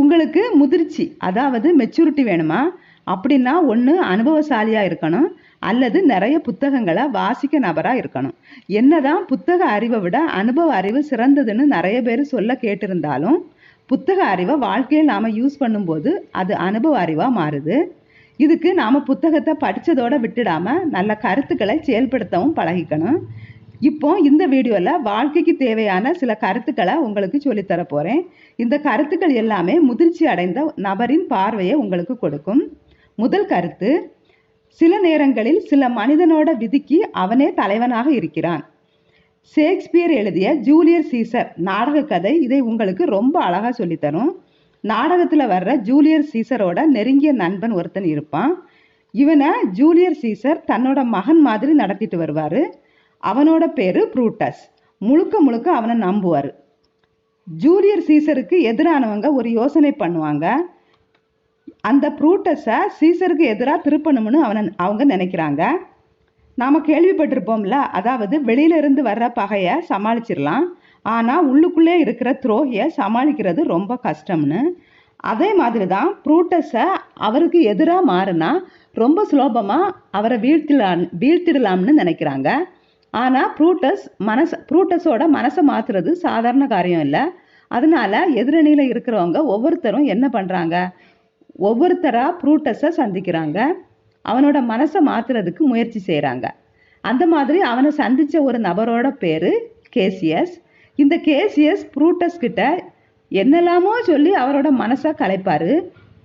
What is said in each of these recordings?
உங்களுக்கு முதிர்ச்சி அதாவது மெச்சூரிட்டி வேணுமா? அப்படின்னா ஒன்று அனுபவசாலியாக இருக்கணும். அல்லது நிறைய புத்தகங்களை வாசிக்க நபராக இருக்கணும். என்னதான் புத்தக அறிவை விட அனுபவ அறிவு சிறந்ததுன்னு நிறைய பேர் சொல்ல கேட்டிருந்தாலும் புத்தக அறிவை வாழ்க்கையில் நாம் யூஸ் பண்ணும்போது அது அனுபவ அறிவாக மாறுது. இதுக்கு நாம் புத்தகத்தை படித்ததோடு விட்டுடாமல் நல்ல கருத்துக்களை செயல்படுத்தவும் பழகிக்கணும். இப்போ இந்த வீடியோவில் வாழ்க்கைக்கு தேவையான சில கருத்துக்களை உங்களுக்கு சொல்லித்தர போகிறேன் இந்த கருத்துக்கள் எல்லாமே முதிர்ச்சி அடைந்த நபரின் பார்வையை உங்களுக்கு கொடுக்கும். முதல் கருத்து சில நேரங்களில் சில மனிதனோட விதிக்கு அவனே தலைவனாக இருக்கிறான். ஷேக்ஸ்பியர் எழுதிய ஜூலியர் சீசர் நாடக கதை இதை உங்களுக்கு ரொம்ப அழகாக சொல்லித்தரும் நாடகத்தில் வர்ற ஜூலியர் சீசரோட நெருங்கிய நண்பன் ஒருத்தன் இருப்பான். இவனை ஜூலியர் சீசர் தன்னோட மகன் மாதிரி நடத்திட்டு வருவார். அவனோட பேர் ப்ரூட்டஸ். முழுக்க முழுக்க அவனை நம்புவார். ஜூலியர் சீசருக்கு எதிரானவங்க ஒரு யோசனை பண்ணுவாங்க. அந்த ப்ரூட்டஸை சீசருக்கு எதிராக திருப்பணும்னு அவனை அவங்க நினைக்கிறாங்க. நாம் கேள்விப்பட்டிருப்போம்ல அதாவது வெளியில இருந்து வர்ற பகையை சமாளிச்சிடலாம் ஆனால் உள்ளுக்குள்ளே இருக்கிற துரோகியை சமாளிக்கிறது ரொம்ப கஷ்டம்னு. அதே மாதிரி தான் ப்ரூட்டஸை அவருக்கு எதிராக மாறினா ரொம்ப சுலபமாக அவரை வீழ்த்திடலாம் வீழ்த்திடலாம்னு நினைக்கிறாங்க. ஆனால் ப்ரூட்டஸ் மனசை ப்ரூட்டஸோட மனசை மாற்றுறது சாதாரண காரியம் இல்லை. அதனால எதிரணியில் இருக்கிறவங்க ஒவ்வொருத்தரும் என்ன பண்ணுறாங்க ஒவ்வொருத்தராக ப்ரூட்டஸை சந்திக்கிறாங்க. அவனோட மனசை மாற்றுறதுக்கு முயற்சி செய்கிறாங்க அந்த மாதிரி அவனை சந்தித்த ஒரு நபரோட பேர் கேசியஸ். இந்த கேசியஸ் ப்ரூட்டஸ் கிட்ட என்னெல்லாமோ சொல்லி அவரோட மனசை கலைப்பார்.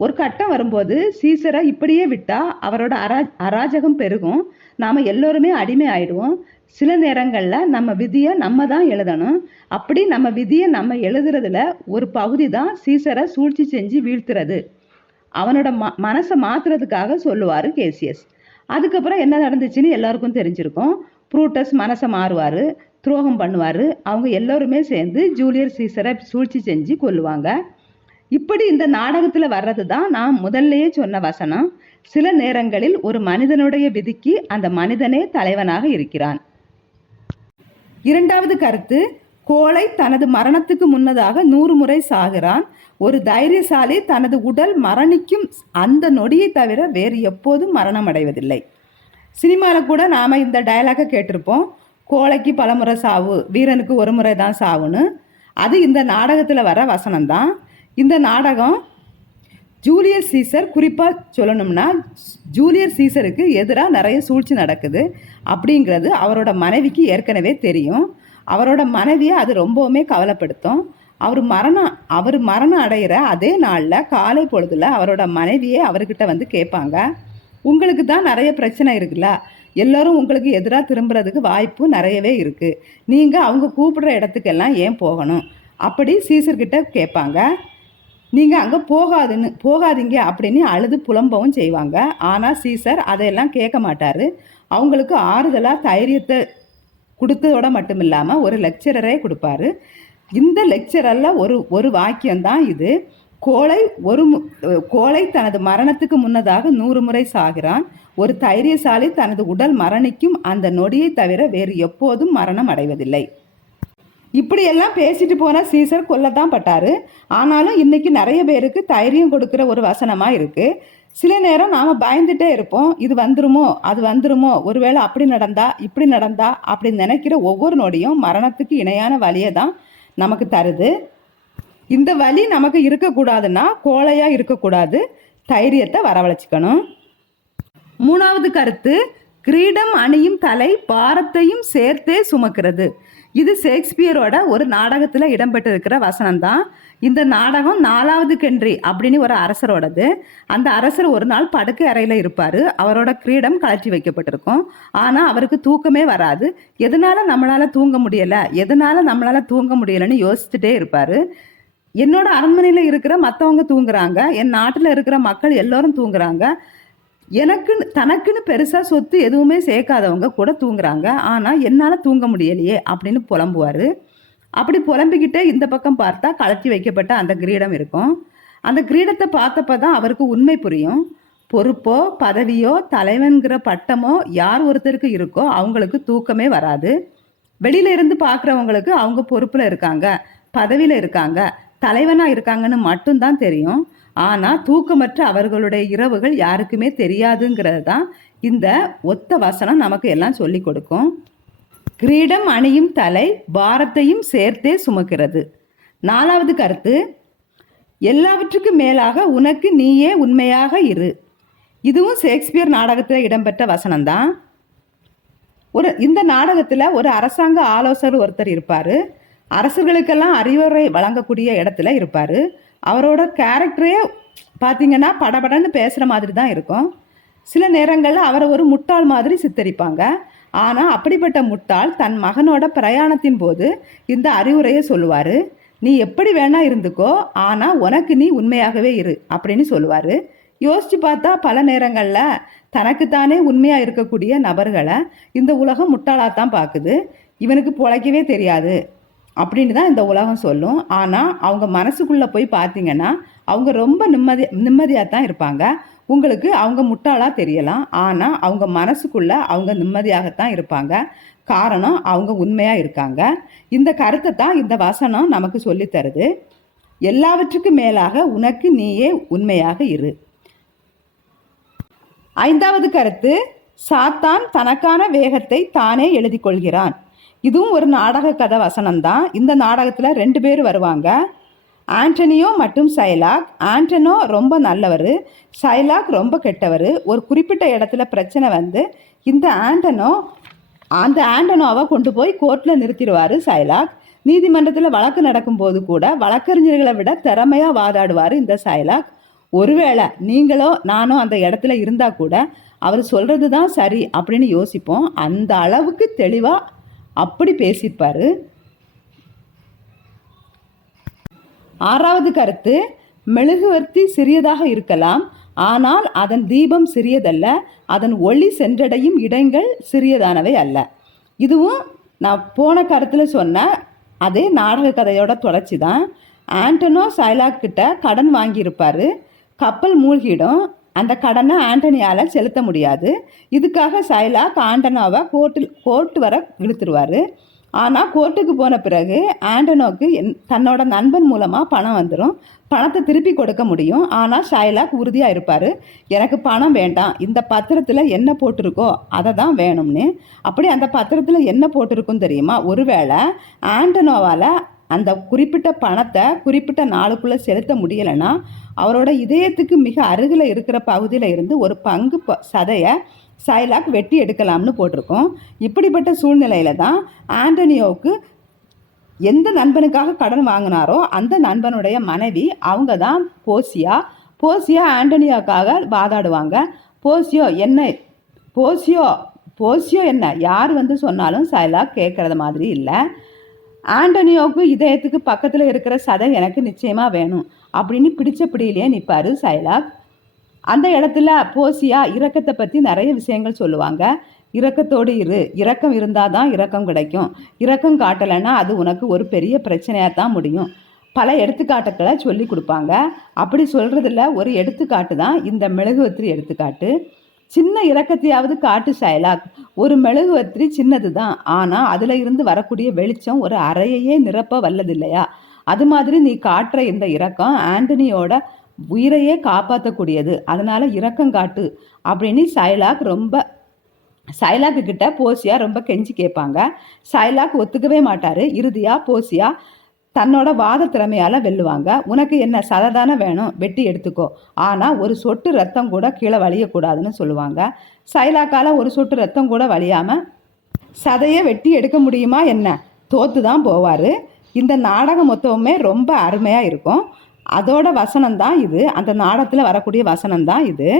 ஒரு கட்டம் வரும்போது சீசரை இப்படியே விட்டால் அவரோட அரா அராஜகம் பெருகும். நாம் எல்லோருமே அடிமை ஆயிடுவோம். சில நேரங்களில் நம்ம விதியை நம்ம தான் எழுதணும். அப்படி நம்ம விதியை நம்ம எழுதுறதுல ஒரு பகுதி தான் சீசரை சூழ்ச்சி செஞ்சு வீழ்த்துறது. அவனோட ம மனசை மாற்றுறதுக்காக சொல்லுவார் கேசியஸ். அதுக்கப்புறம் என்ன நடந்துச்சுன்னு எல்லாருக்கும் தெரிஞ்சிருக்கும். ப்ரூட்டஸ் மனசை மாறுவார் துரோகம் பண்ணுவார். அவங்க எல்லோருமே சேர்ந்து ஜூலியர் சீசரை சூழ்ச்சி செஞ்சு கொல்லுவாங்க. இப்படி இந்த நாடகத்தில் வர்றது தான் நான் முதல்லையே சொன்ன வசனம். சில நேரங்களில் ஒரு மனிதனுடைய விதிக்கு அந்த மனிதனே தலைவனாக இருக்கிறான். இரண்டாவது கருத்து கோழை தனது மரணத்துக்கு முன்னதாக நூறு முறை சாகிறான். ஒரு தைரியசாலி தனது உடல் மரணிக்கும் அந்த நொடியை தவிர வேறு எப்போதும் மரணம் அடைவதில்லை சினிமாவில் கூட நாம் இந்த டயலாக கேட்டிருப்போம். கோழைக்கு பலமுறை சாவு வீரனுக்கு ஒரு முறை தான் சாவுன்னு. அது இந்த நாடகத்தில் வர வசனம் தான் இந்த நாடகம் ஜூலியர் சீசர் குறிப்பாக சொல்லணும்னா ஜூலியர் சீசருக்கு எதிராக நிறைய சூழ்ச்சி நடக்குது. அப்படிங்கிறது அவரோட மனைவிக்கு ஏற்கனவே தெரியும். அவரோட மனைவியை அது ரொம்பவுமே கவலைப்படுத்தும். அவர் மரணம் அவர் மரணம் அடைகிற அதே நாளில் காலை பொழுதுல அவரோட மனைவியே அவர்கிட்ட வந்து கேட்பாங்க. உங்களுக்கு தான் நிறைய பிரச்சனை இருக்குல்ல? எல்லோரும் உங்களுக்கு எதிராக திரும்புறதுக்கு வாய்ப்பு நிறையவே இருக்குது நீங்கள் அவங்க கூப்பிடுற இடத்துக்கெல்லாம் ஏன் போகணும்? அப்படி சீசர்கிட்ட கேட்பாங்க. நீங்கள் அங்கே போகாதுன்னு போகாதீங்க அப்படின்னு அழுது புலம்பவும் செய்வாங்க. ஆனால் சீசர் அதையெல்லாம் கேட்க மாட்டார். அவங்களுக்கு ஆறுதலாக தைரியத்தை கொடுத்ததோட மட்டும் இல்லாமல் ஒரு லெக்சரரே கொடுப்பாரு. இந்த லெக்சரில் ஒரு ஒரு வாக்கியம்தான் இது. கோழை ஒரு மு- கோழை தனது மரணத்துக்கு முன்னதாக நூறு முறை சாகிறான். ஒரு தைரியசாலி தனது உடல் மரணிக்கும் அந்த நொடியை தவிர வேறு எப்போதும் மரணம் அடைவதில்லை. இப்படியெல்லாம் பேசிட்டு போன சீசர் கொல்லத்தான் பட்டாரு. ஆனாலும் இன்னைக்கு நிறைய பேருக்கு தைரியம் கொடுக்குற ஒரு வசனமா இருக்கு. சில நேரம் நாம பயந்துட்டே இருப்போம். இது வந்துருமோ? அது வந்துருமோ? ஒருவேளை அப்படி நடந்தா இப்படி நடந்தா அப்படி நினைக்கிற ஒவ்வொரு நொடியும் மரணத்துக்கு இணையான வழியை தான் நமக்கு தருது. இந்த வழி நமக்கு இருக்கக்கூடாதுன்னா கோழையா இருக்கக்கூடாது. தைரியத்தை வரவழைச்சிக்கணும். மூணாவது கருத்து கிரீடம் அணியும் தலை பாரத்தையும் சேர்த்தே சுமக்கிறது. இது ஷேக்ஸ்பியரோட ஒரு நாடகத்தில் இடம்பெற்றிருக்கிற வசனம் தான் இந்த நாடகம் நாலாவது கென்றி அப்படின்னு ஒரு அரசரோடது. அந்த அரசர் ஒரு நாள் படுக்கை அறையில் இருப்பார். அவரோட கிரீடம் கழற்றி வைக்கப்பட்டிருக்கும். ஆனால் அவருக்கு தூக்கமே வராது. எதனால் நம்மளால் தூங்க முடியலை? எதனால் நம்மளால் தூங்க முடியலைன்னு யோசிச்சுட்டே இருப்பார். என்னோட அரண்மனையில் இருக்கிற மற்றவங்க தூங்குறாங்க. என் நாட்டில் இருக்கிற மக்கள் எல்லோரும் தூங்குறாங்க. எனக்குன்னு தனக்குன்னு பெருசாக சொத்து எதுவுமே சேர்க்காதவங்க கூட தூங்குறாங்க. ஆனால் என்னால் தூங்க முடியலையே அப்படின்னு புலம்புவார். அப்படி புலம்பிக்கிட்டே இந்த பக்கம் பார்த்தா கலத்தி வைக்கப்பட்ட அந்த கிரீடம் இருக்கும். அந்த கிரீடத்தை பார்த்தப்ப தான் அவருக்கு உண்மை புரியும். பொறுப்போ பதவியோ தலைவன்கிற பட்டமோ யார் ஒருத்தருக்கு இருக்கோ அவங்களுக்கு தூக்கமே வராது. வெளியில இருந்து பார்க்குறவங்களுக்கு அவங்க பொறுப்பில் இருக்காங்க பதவியில் இருக்காங்க தலைவனாக இருக்காங்கன்னு மட்டும்தான் தெரியும். ஆனால் தூக்கமற்ற அவர்களுடைய இரவுகள் யாருக்குமே தெரியாதுங்கிறது தான் இந்த ஒத்த வசனம் நமக்கு எல்லாம் சொல்லி கொடுக்கும். கிரீடம் அணியும் தலை பாரத்தையும் சேர்த்தே சுமக்கிறது. நாலாவது கருத்து எல்லாவற்றுக்கும் மேலாக உனக்கு நீயே உண்மையாக இரு. இதுவும் ஷேக்ஸ்பியர் நாடகத்தில் இடம்பெற்ற வசனம்தான். ஒரு இந்த நாடகத்தில் ஒரு அரசாங்க ஆலோசகர் ஒருத்தர் இருப்பார். அரசர்களுக்கெல்லாம் அறிவுரை வழங்கக்கூடிய இடத்துல இருப்பார். அவரோட கேரக்டரே பார்த்தீங்கன்னா படபடன்னு பேசுகிற மாதிரி தான் இருக்கும். சில நேரங்களில் அவரை ஒரு முட்டாள் மாதிரி சித்தரிப்பாங்க. ஆனால் அப்படிப்பட்ட முட்டாள் தன் மகனோட பிரயாணத்தின் போது இந்த அறிவுரையை சொல்லுவார். நீ எப்படி வேணா இருந்துக்கோ ஆனால் உனக்கு நீ உண்மையாகவே இரு அப்படின்னு சொல்லுவார். யோசிச்சு பார்த்தா பல நேரங்களில் தனக்குத்தானே உண்மையாக இருக்கக்கூடிய நபர்களை இந்த உலகம் முட்டாளாக தான் பார்க்குது இவனுக்கு பிழைக்கவே தெரியாது. அப்படின்னு தான் இந்த உலகம் சொல்லும். ஆனால் அவங்க மனசுக்குள்ளே போய் பார்த்தீங்கன்னா அவங்க ரொம்ப நிம்மதி நிம்மதியாக தான் இருப்பாங்க. உங்களுக்கு அவங்க முட்டாளாக தெரியலாம். ஆனால் அவங்க மனசுக்குள்ளே அவங்க நிம்மதியாகத்தான் இருப்பாங்க. காரணம் அவங்க உண்மையாக இருக்காங்க. இந்த கருத்தை தான் இந்த வசனம் நமக்கு சொல்லித் தருது. எல்லாவற்றுக்கும் மேலாக உனக்கு நீயே உண்மையாக இரு. ஐந்தாவது கருத்து சாத்தான் தனக்கான வேகத்தை தானே எழுதி கொள்கிறான். இதுவும் ஒரு நாடக கதை வசனம்தான். இந்த நாடகத்தில் ரெண்டு பேர் வருவாங்க. ஆண்டனியோ மற்றும் சைலாக். ஆண்டனோ ரொம்ப நல்லவர். சைலாக் ரொம்ப கெட்டவர். ஒரு குறிப்பிட்ட இடத்துல பிரச்சனை வந்து இந்த ஆண்டனோ அந்த ஆண்டனோவை கொண்டு போய் கோர்ட்டில் நிறுத்திடுவார் சைலாக். நீதிமன்றத்தில் வழக்கு நடக்கும்போது கூட வழக்கறிஞர்களை விட திறமையாக வாதாடுவார் இந்த சைலாக். ஒருவேளை நீங்களோ நானோ அந்த இடத்துல இருந்தால் கூட அவர் சொல்கிறது தான் சரி அப்படின்னு யோசிப்போம். அந்த அளவுக்கு தெளிவாக அப்படி பேசியிருப்பார் ஆறாவது கருத்து மெழுகுவர்த்தி சிறியதாக இருக்கலாம் ஆனால் அதன் தீபம் சிறியதல்ல அதன் ஒளி சென்றடையும் இடங்கள் சிறியதானவை அல்ல. இதுவும் நான் போன கருத்தில் சொன்ன அதே நாடக கதையோட தொடர்ச்சி தான் ஆண்டனோ சைலாக் கிட்ட கடன் வாங்கியிருப்பார். கப்பல் மூழ்கிடும் அந்த கடனை ஆண்டனியால் செலுத்த முடியாது. இதுக்காக சைலாக் ஆண்டனோவை கோர்ட்டில் கோர்ட் வர இழுத்துருவார் ஆனால் கோர்ட்டுக்கு போன பிறகு ஆண்டனோக்கு என் தன்னோட நண்பன் மூலமாக பணம் வந்துடும் பணத்தை திருப்பி கொடுக்க முடியும். ஆனால் ஷைலாக் உறுதியாக இருப்பார். எனக்கு பணம் வேண்டாம். இந்த பத்திரத்தில் என்ன போட்டிருக்கோ அதை தான் வேணும்னு. அப்படி அந்த பத்திரத்தில் என்ன போட்டிருக்கும் தெரியுமா? ஒருவேளை ஆண்டனோவால் அந்த குறிப்பிட்ட பணத்தை குறிப்பிட்ட நாளுக்குள்ளே செலுத்த முடியலைன்னா அவரோட இதயத்துக்கு மிக அருகில் இருக்கிற பகுதியில் இருந்து ஒரு பங்கு ப சதையை சைலாக் வெட்டி எடுக்கலாம்னு போட்டிருக்கோம். இப்படிப்பட்ட சூழ்நிலையில தான் ஆண்டனியோவுக்கு எந்த நண்பனுக்காக கடன் வாங்கினாரோ அந்த நண்பனுடைய மனைவி அவங்க தான் போசியா? போசியா ஆண்டனியோக்காக வாதாடுவாங்க. போசியோ என்ன போசியோ போசியோ என்ன? யார் வந்து சொன்னாலும் சைலாக் கேட்குறது மாதிரி இல்லை. ஆண்டனியோவுக்கு இதயத்துக்கு பக்கத்தில் இருக்கிற சதை எனக்கு நிச்சயமாக வேணும். அப்படின்னு பிடிச்ச பிடியிலேயே நிற்பார் சைலாக் அந்த இடத்துல போசியா இரக்கத்தை பற்றி நிறைய விஷயங்கள் சொல்லுவாங்க. இரக்கத்தோடு இரு. இரக்கம் இருந்தால் தான் இரக்கம் கிடைக்கும். இரக்கம் காட்டலைன்னா அது உனக்கு ஒரு பெரிய பிரச்சனையாக தான் முடியும். பல எடுத்துக்காட்டுக்களை சொல்லி கொடுப்பாங்க. அப்படி சொல்கிறதுல ஒரு எடுத்துக்காட்டு தான் இந்த மெழுகுவத்திரி எடுத்துக்காட்டு. சின்ன இறக்கத்தையாவது காட்டு ஷைலாக் ஒரு மெழுகுவத்திரி சின்னது தான் ஆனால் அதில் இருந்து வரக்கூடிய வெளிச்சம் ஒரு அறையையே நிரப்ப வல்லதில்லையா? அது மாதிரி நீ காட்டுற இந்த இறக்கம் ஆண்டனியோட உயிரையே காப்பாற்றக்கூடியது அதனால இரக்கம் காட்டு அப்படின்னு சைலாக் ரொம்ப சைலாக்கு கிட்ட போசியா ரொம்ப கெஞ்சி கேட்பாங்க. சைலாக் ஒத்துக்கவே மாட்டார். இறுதியாக போசியா தன்னோட வாத திறமையால் வெல்லுவாங்க. உனக்கு என்ன சதை தானே வேணும்? வெட்டி எடுத்துக்கோ. ஆனால் ஒரு சொட்டு ரத்தம் கூட கீழே வலியக்கூடாதுன்னு சொல்லுவாங்க. சைலாக்கால் ஒரு சொட்டு ரத்தம் கூட வலியாமல் சதையை வெட்டி எடுக்க முடியுமா என்ன? தோத்து தான் போவார். இந்த நாடகம் மொத்தமுமே ரொம்ப அருமையாக இருக்கும். அதோட வசனம் தான் இது. அந்த நாடகத்தில் வரக்கூடிய வசனம் தான் இது.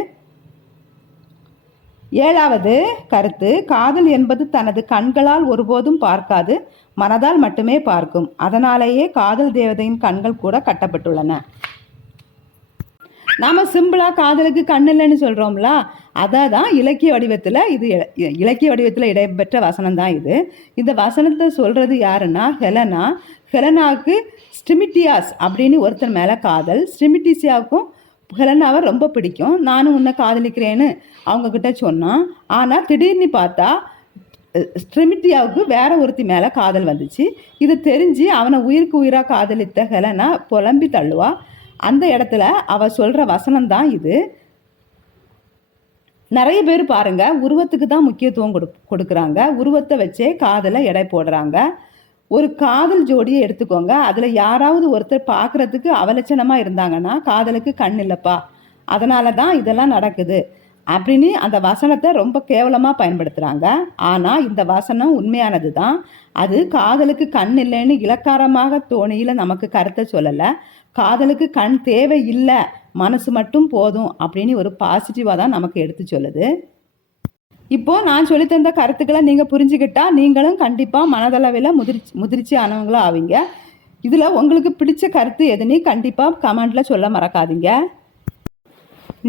ஏழாவது கருத்து காதல் என்பது தனது கண்களால் ஒருபோதும் பார்க்காது மனதால் மட்டுமே பார்க்கும். அதனாலேயே காதல் தேவதையின் கண்கள் கூட கட்டப்பட்டுள்ளன. நாம சிம்பிளா காதலுக்கு கண் இல்லைன்னு சொல்றோம்ல அதை தான் இலக்கிய வடிவத்தில் இது இ- இலக்கிய வடிவத்தில் இடம்பெற்ற வசனம் தான் இது. இந்த வசனத்தை சொல்றது யாருன்னா ஹெலனா. ஹெலனாவுக்கு ஸ்டிமிட்டியாஸ் அப்படின்னு ஒருத்தர் மேலே காதல் ஸ்டிமிட்டிசியாவுக்கும் ஹெலனாவை ரொம்ப பிடிக்கும். நானும் உன்னை காதலிக்கிறேன்னு அவங்க கிட்ட சொன்னான். ஆனால் திடீர்னு பார்த்தா ஸ்ட்ரிமிட்டியாவுக்கு வேற ஒருத்தி மேலே காதல் வந்துச்சு. இது தெரிஞ்சு அவனை உயிருக்கு உயிராக காதலித்த ஹெலனா புலம்பி தள்ளுவா. அந்த இடத்துல அவ சொல்கிற வசனம் தான் இது. நிறைய பேர் பாருங்கள் உருவத்துக்கு தான் முக்கியத்துவம் கொடு கொடுக்குறாங்க. உருவத்தை வச்சே காதலை எடை போடுறாங்க. ஒரு காதல் ஜோடியை எடுத்துக்கோங்க. அதில் யாராவது ஒருத்தர் பார்க்குறதுக்கு அவலட்சணமாக இருந்தாங்கன்னா காதலுக்கு கண் இல்லைப்பா. அதனால தான் இதெல்லாம் நடக்குது. அப்படின்னு அந்த வசனத்தை ரொம்ப கேவலமாக பயன்படுத்துகிறாங்க ஆனால் இந்த வசனம் உண்மையானது தான் அது காதலுக்கு கண் இல்லைன்னு இலக்காரமாக தோணியில் நமக்கு கருத்தை சொல்லலை. காதலுக்கு கண் தேவை இல்லை மனசு மட்டும் போதும் அப்படின்னு ஒரு பாசிட்டிவாக தான் நமக்கு எடுத்து சொல்லுது. இப்போ நான் சொல்லித்தந்த கருத்துக்களை நீங்கள் புரிஞ்சுக்கிட்டா நீங்களும் கண்டிப்பாக மனதளவில் முதிர்ச்சி முதிர்ச்சி ஆனவங்களும் ஆவீங்க. இதில் உங்களுக்கு பிடிச்ச கருத்து எதுன்னு கண்டிப்பாக கமெண்ட்டில் சொல்ல மறக்காதீங்க.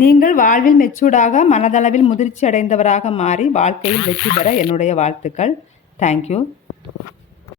நீங்கள் வாழ்வில் மெச்சூர்டாக மனதளவில் முதிர்ச்சி அடைந்தவராக மாறி வாழ்க்கையில் வெற்றி பெற என்னுடைய வாழ்த்துக்கள். தேங்க்யூ